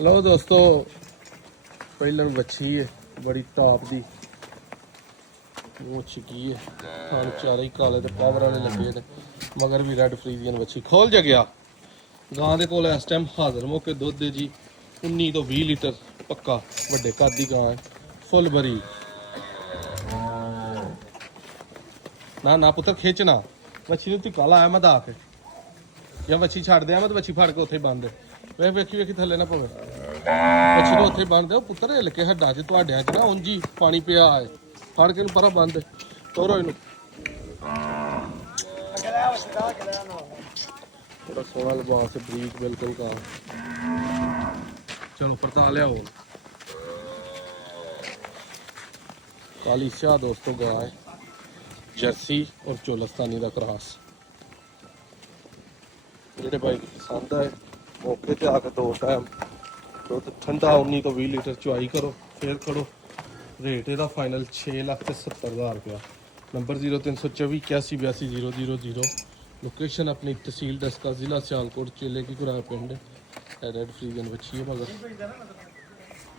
लो दोस्तों पहले बच्छी है बड़ी टॉप दी मुँह की है खान चारे ही काले ते पावर वाले लगे ने मगर भी रेड फ्रीजियन बच्छी खोल जा गया गां दे कोल इस टाइम हाजिर मौके दुध दे जी 19 तो 20 लीटर पक्का वड्डे कद दी गां है फुल भरी ना ना पुत्र खिंचना बच्छी तू काला आया मैं दा के या बच्छी छड़ दिया मैं बच्छी फड़ के उत्थे बंद वे वेखी वेखी थले ना पवे बच्छी ਨੂੰ ਉੱਥੇ ਬੰਨ ਦਿਓ ਪੁੱਤਰ ਹਿੱਲ ਕੇ ਹੱਡਾਂ 'ਚ ਤੁਹਾਡਿਆਂ 'ਚ ਨਾ ਉਂਝ ਹੀ ਪਾਣੀ ਪਿਆ ਹੈ ਫੜ ਕੇ ਨੂੰ ਪਰਾਂ ਬੰਦ ਤੋਰੋ ਇਹਨੂੰ थोड़ा सोना लिबास है ब्रीक बिल्कुल का चलो परता लिया काली शाह दोस्तों गाय जर्सी और चोलस्तानी का क्रॉस जेडे भाई पसंद है मौके ते आके दो टाइम दुध ठंडा 19 तो 20 लीटर चुआई करो फिर करो रेट ਇਹਦਾ फाइनल 6,70,000 रुपया नंबर 0324 81 82 000 लोकेशन अपनी तहसील दसका ज़िला सियालकोट चेले की गुरा पिंड रेड फ्रीजन बच्ची है मगर